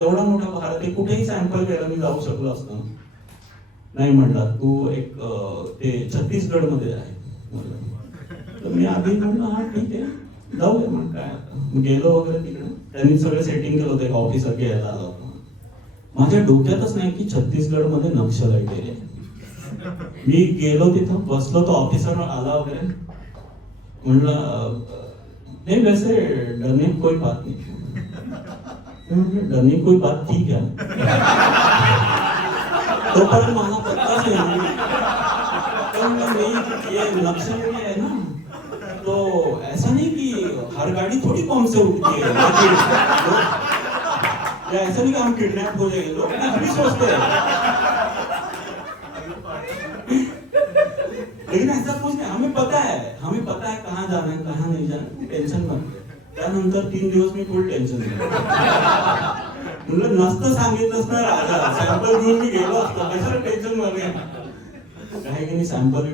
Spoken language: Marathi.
एवढा मोठा भारत आहे कुठेही सॅम्पल घ्यायला मी जाऊ शकलो असतो. नाही म्हटला तू एक ते छत्तीसगडमध्ये आहे तर मी आधी म्हणलं हा ठीक आहे. जाऊया मग काय गेलो वगैरे तिकडे. त्यांनी सगळं सेटिंग केलं होतं एक ऑफिसर घ्यायला आला होता. माझ्या डोक्यातच नाही की छत्तीसगडमध्ये नक्षलाईट एरिया आहे. मी गेलो तिथं बसलो तो ऑफिसर आला वगैरे. म्हणलं नाही वैसे डरने कोई बात नाही मैं की कोई बात थी क्या तोपर्यंत मला पत्ताच नाही तर म्हणलं, नहीं ये नक्शल एरिया है ना तो ऐसा नहीं कि हर गाड़ी थोड़ी बॉम्ब से उठती है या ऐसा नहीं कि हम किडनैप हो जाएंगे लोग भी सोचते हैं लेकिन ऐसा कुछ नहीं हमें पता है हमें पता है कहाँ जाना है कहाँ नहीं जाना टेन्शन मत. त्यानंतर तीन दिवस मी फुल टेन्शन म्हणलं नसतं सांगितलंच ना राजा सॅम्पल घेऊन मी गेलो असतो. कशाला टेन्शनमध्ये? काही नाही सॅम्पल